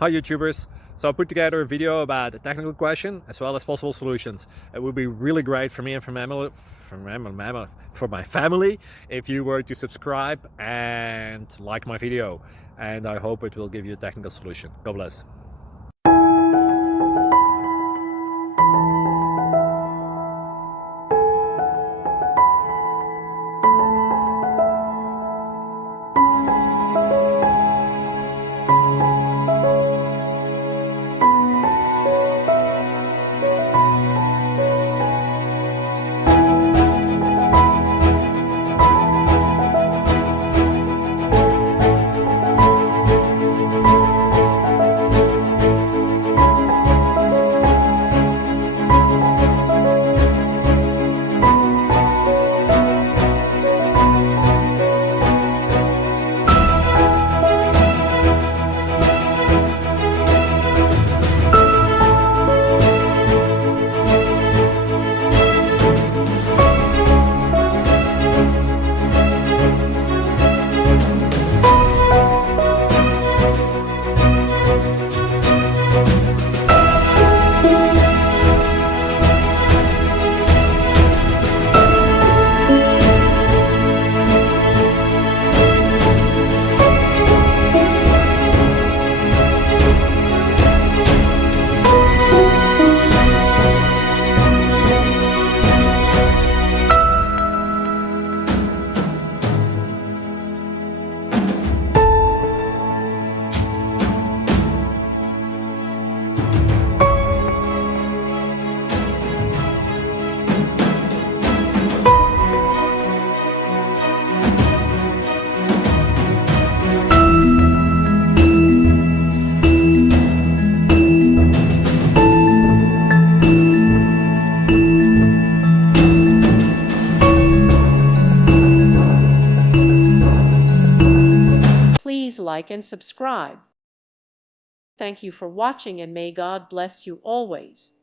Hi YouTubers! So I put together a video about a technical question as well as possible solutions. It would be really great for me and for my family if you were to subscribe and like my video, and I hope it will give you a technical solution. God bless. Please like and subscribe. Thank you for watching, and may God bless you always.